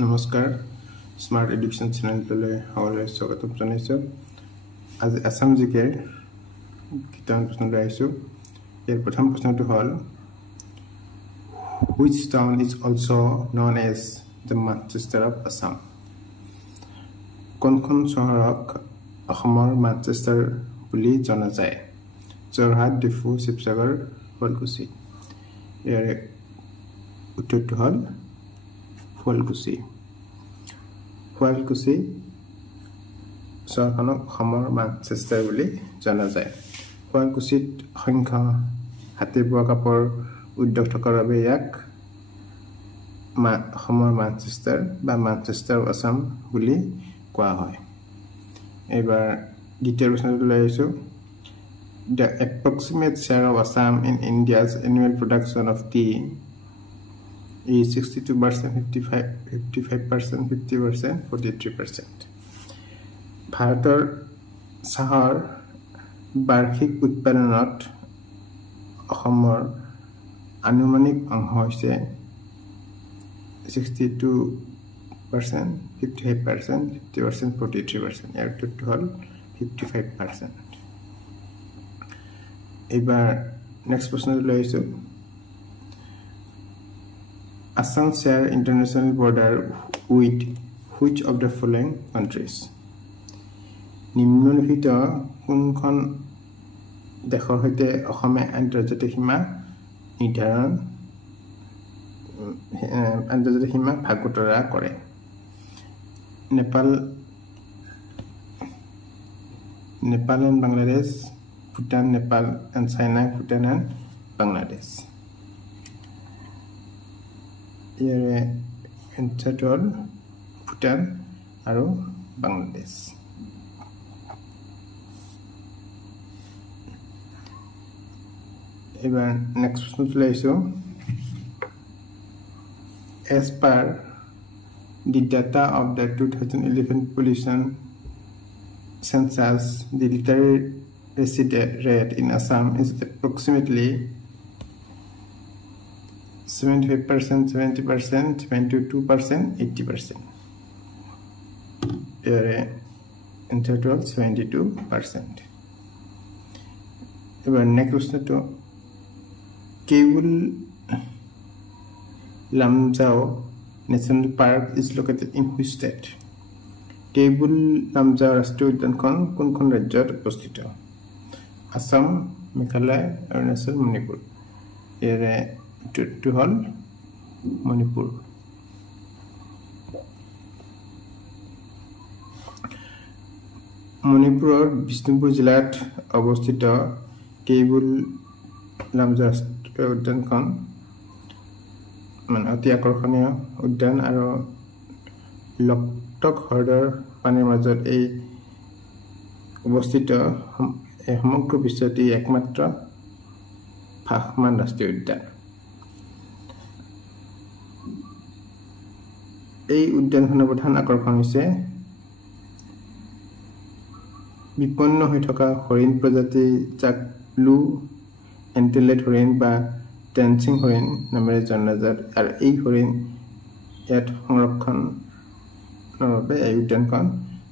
নমস্কাৰ smart education চেনেললৈ সকলোকে স্বাগতম জনাইছোঁ। আজি আসাম জিকেৰ কিতাপ প্ৰশ্নলৈ আহিছোঁ। ইয়াৰ প্ৰথম প্ৰশ্নটো হ'ল Which town is also known as the Manchester of Assam? কোনখন চহৰক অসমৰ মানচেষ্টাৰ বুলি জনা যায়? যোৰহাট, ডিফু, শিৱসাগৰ, শুৱালকুছি। ইয়াৰ উত্তৰটো হ'ল শুৱালকুছি। শুৱালকুছি চহৰখনক অসমৰ মানচেষ্টাৰ বুলি জনা যায়। শুৱালকুছিত অসংখ্য হাতী বোৱা কাপোৰ উদ্যোগ থকাৰ বাবে ইয়াক অসমৰ মানচেষ্টাৰ বা মানচেষ্টাৰ অফ আসাম বুলি কোৱা হয়। এবাৰ দ্বিতীয় প্ৰশ্নটো লৈ আহিছোঁ। The approximate share of Assam in India's annual production of tea is 62%, 55%, 50%, 43%. ভাৰতৰ চাহৰ বাৰ্ষিক উৎপাদনত অসমৰ আনুমানিক অংশ হৈছে 62%, 55%, 50%, 43%. ইয়াৰ উত্তৰটো হ'ল 55%. এইবাৰ নেক্সট প্ৰশ্নটো লৈ আহিছোঁ। Assam share international border with which of the following countries? নিম্নলিখিত কোনখন দেশৰ সৈতে অসমে আন্তৰ্জাতিক সীমা ভাগ বতৰা কৰে? Nepal and Bangladesh, Bhutan, Nepal and China, Bhutan and Bangladesh. ইয়াৰে এনচাৰটো হ'ল ভূটান আৰু বাংলাদেশ। এবাৰ নেক্সট প্ৰশ্নটো লৈ আহিছোঁ। As per the data of the 2011 pollution census, the literacy rate in Assam is approximately 75%, 70%, 22%, 80%. In total 72%. Ever next question to Kebul Lamjao National Park is located in which state? Kebul Lamjao Rashtriya Udyanখন কোনখন ৰাজ্যত অৱস্থিত? আসাম, মেঘালয়, অৰুণাচল, মণিপুৰ। ইয়াৰে উত্তৰটো হ'ল মণিপুৰ। মণিপুৰৰ বিষ্ণুপুৰ জিলাত অৱস্থিত কেইবুল লামজা ৰাষ্ট্ৰীয় উদ্যানখন অতি আকৰ্ষণীয় উদ্যান আৰু লকটক হ্ৰদৰ পানীৰ মাজত এই অৱস্থিত সমগ্ৰ বিশ্বতে একমাত্ৰ ভাসমান ৰাষ্ট্ৰীয় উদ্যান। এই উদ্যানখনৰ প্ৰধান আকৰ্ষণ হৈছে বিপন্ন হৈ থকা হৰিণ প্ৰজাতি, যাক ব্লু এণ্টেলেড হৰিণ বা ডেন্সিং হৰিণ নামেৰে জনাজাত, আৰু এই হৰিণ ইয়াত সংৰক্ষণৰ বাবে এই উদ্যানখন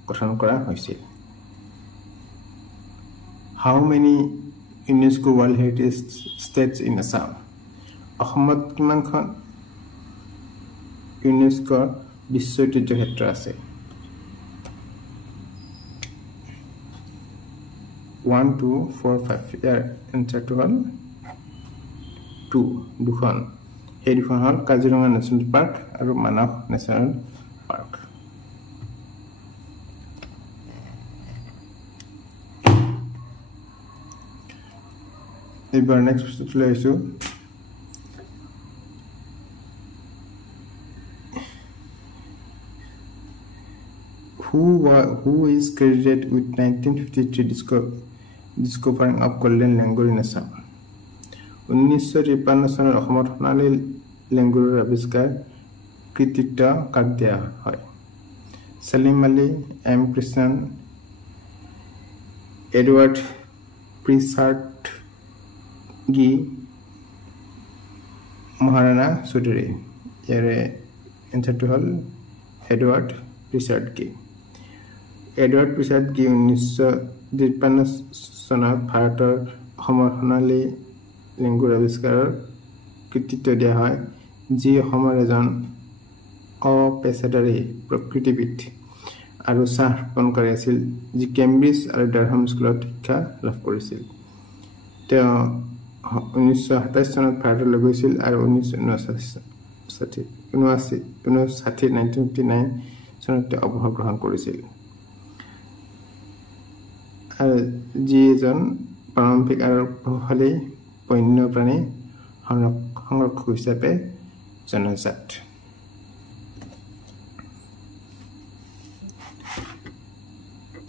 গঠন কৰা হৈছিল। How many UNESCO World Heritage States in Assam? অসমত কিমানখন ইউনেস্কো বিশ্ব ঐতিহ্য ক্ষেত্ৰ আছে? 1, 2, 4, 5. ইয়াৰ এনচাৰটো হ'ল 2, দুখন। সেই দুখন হ'ল কাজিৰঙা নেশ্যনেল পাৰ্ক আৰু মানস নেশ্যনেল পাৰ্ক। এইবাৰ নেক্সট বস্তুটো লৈ আহিছোঁ। Who is credited with 1953 discovering of golden langur in Assam? 1953 চনত অসমত সোণালী লেংগুৰৰ আৱিষ্কাৰ কৃতিত্ব কাক দিয়া হয়? Salim Ali, M Krishnan, Edward Pritchard Gee, Maharana Chowdhury. ইয়াৰে এনচাৰটো হ'ল Edward Richard Gee. Edward Richard Gee 1953 চনত ভাৰতৰ অসমৰ সোণালী লিংগুৰ আৱিষ্কাৰৰ কৃতিত্ব দিয়া হয়, যি অসমৰ এজন অপেচাদাৰী প্ৰকৃতিবিদ আৰু চাহ ৰোপণকাৰী আছিল, যি কেম্ব্ৰিজ আৰু ডাৰহাম স্কুলত শিক্ষা লাভ কৰিছিল। তেওঁ 1927 চনত ভাৰতলৈ গৈছিল আৰু 1959 চনত তেওঁ অৱসৰ গ্ৰহণ কৰিছিল, আৰু যি এজন প্ৰাৰম্ভিক আৰু প্ৰভাৱশালী বন্যপ্ৰাণী সংৰক্ষক হিচাপে জনাজাত।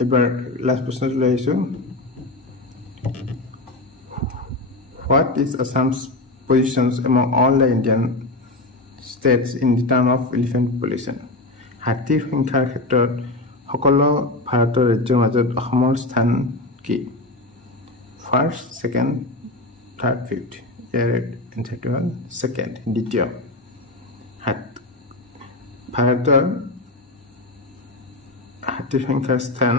এবাৰ লাষ্ট প্ৰশ্নটো লৈ আহিছোঁ। What is Assam's positions among all the Indian states in the term of elephant population? হাতীৰ সংখ্যাৰ ক্ষেত্ৰত সকলো ভাৰতৰ ৰাজ্যৰ মাজত অসমৰ স্থান কি? First, second, third, fifth? ইয়াৰ এনচাৰটো হ'ল ছেকেণ্ড, দ্বিতীয়। ভাৰতৰ হাতীৰ সংখ্যাৰ স্থান,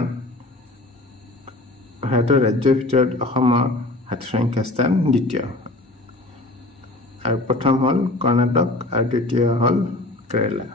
ভাৰতৰ ৰাজ্যৰ ভিতৰত অসমৰ হাতীৰ সংখ্যাৰ স্থান দ্বিতীয়, আৰু প্ৰথম হ'ল কৰ্ণাটক আৰু দ্বিতীয় হ'ল কেৰেলা।